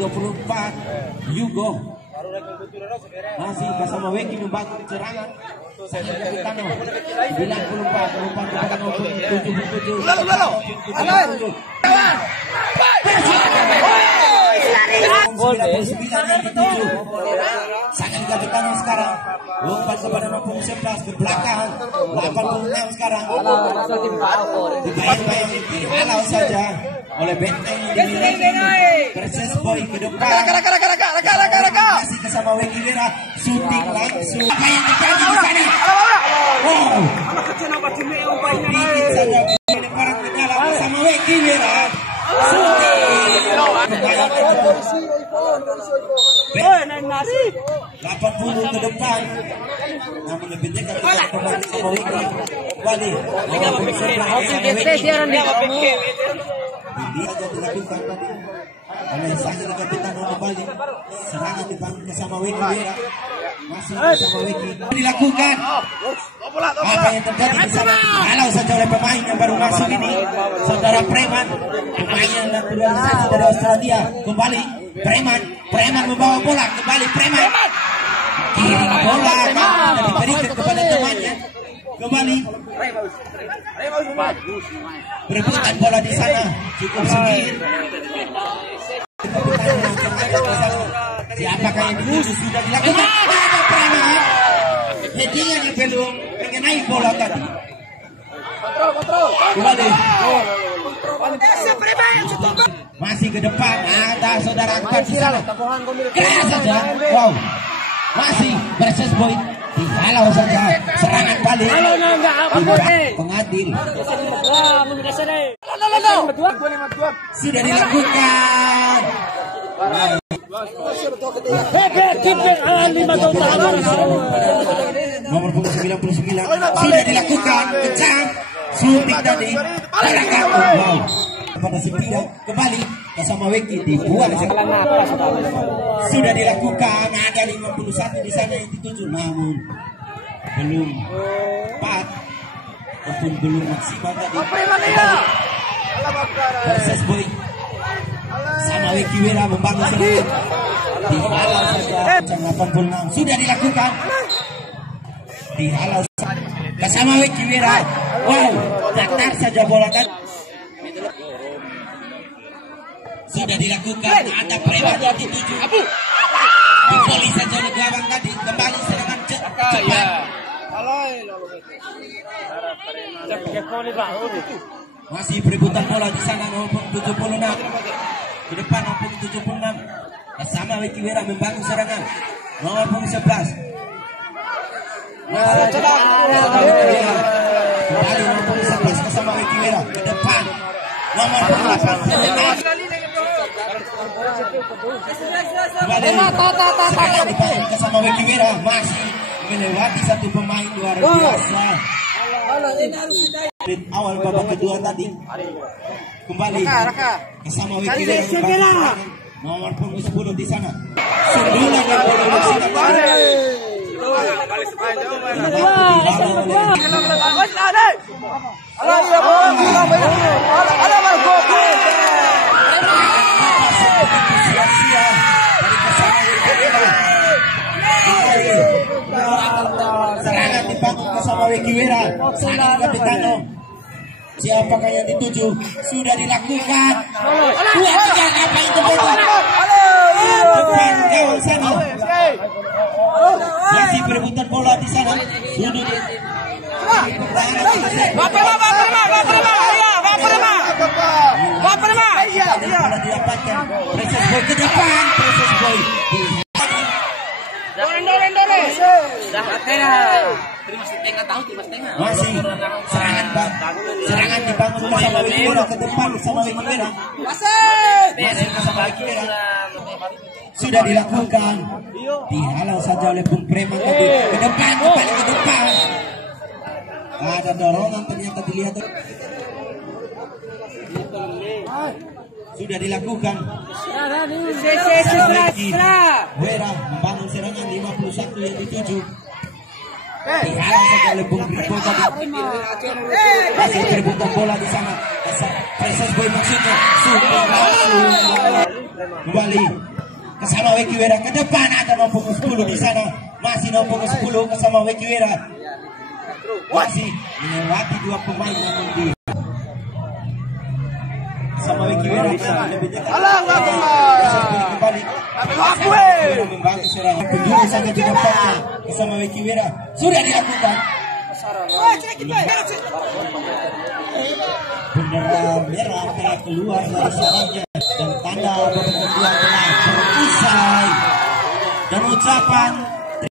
24 Yugo masih bersama Weki membantu serangan. Kapitano 94 umpan kepada nomor 77. Sangat Kapitano sekarang umpan kepada nomor 11 ke belakang 86 sekarang. Dihalau saja oleh benteng Persis Boy ke depan. Masih bersama Weki Wira, syuting langsung. Apa yang terjadi di sana? Wow. Bikin saja orang ke dalam bersama Weki Wira. Syuting. 80 ke depan. Namun lebih dekat kembali sama Weki. Kembali. Ini aja dilakukan tadi oleh sang Kapitano kembali. Serangan dibangun bersama Weki Wira. Masih bersama Weki dilakukan. Apa yang terjadi di sana? Halau saja oleh pemain yang baru masuk ini, saudara Preman, pemain yang naturalisasi dari Australia. Kembali Preman membawa bola, kembali Preman. Kirim bola dan diberikan kepada temannya. Kembali berebutan bola di sana, cukup sengit. Siapakah yang dituju sudah dilakukan? Ada Preman. Headingan yang belum mengenai bola tadi. Kembali. Masih ke depan. Ada saudara Akbar di sana. Keras saja. Wow. Masih Persis Boy. Dihalau saja. Serangan balik. Pengadil. Sudah dilakukan. Nomor 99 sudah dilakukan. Kejam. Syuting tadi. Wow. Pada sepira kembali bersama Weki dibuang. Sudah dilakukan. Ada 51 di sana yang dituju, namun belum 4 ataupun belum maksimal tadi. Persis Boy sama Weki Wira membangun serangan. Dihalau saja. 86 sudah dilakukan. Dihalau bersama Weki Wira. Wow, datar saja bola tadi. Sudah dilakukan. Ada Preman yang dituju. Dipoli saja oleh gawang tadi. Kembali serangan cepat. Masih perebutan bola di sana nomor 76. Ke depan nomor 76. Bersama Weki Wira membangun serangan. Nomor 11. Kembali nomor 11 bersama Weki Wira. Ke depan nomor 8. Serangan dibangun bersama Weki Wira. Masih melewati satu pemain luar biasa. Awal babak kedua tadi. Kembali bersama Weki Wira. Nomor 10 di sana. Sundulan yang serangan dibangun bersama Weki Wira. Sang Kapitano. Siapakah yang dituju? Sudah dilakukan. 2-3 apa yang terjadi? Depan gawang sana. Masih perebutan bola di sana. Sudut. Bola didapatkan. Persis Boy ke depan. Persis Boy. Masih serangan dibangun bersama Weki Wira ke depan bersama Weki Wira. Masih bersama Weki Wira. Sudah dilakukan. Dihalau saja oleh Bung Preman tadi. Ke depan, kembali ke depan. Ada dorongan ternyata dilihat. Sudah dilakukan. Wira membangun serangan 51 yang dituju. Dihalau saja oleh Bung Preman tadi. Masih terbuka bola di sana. Persis Boy maksudnya. Sudah langsung. Kembali ke sama Weki Wira, ke depan ada nomor 10 di sana. Masih nomor 10 ke sama Weki Wira. Masih melewati dua pemain namun di sama Weki Wira kembali membantu serangan penjuru saja di depannya bersama Weki Wira sudah dilakukan. Bendera merah telah keluar dari sarangnya dan tanda babak kedua telah selesai dan ucapan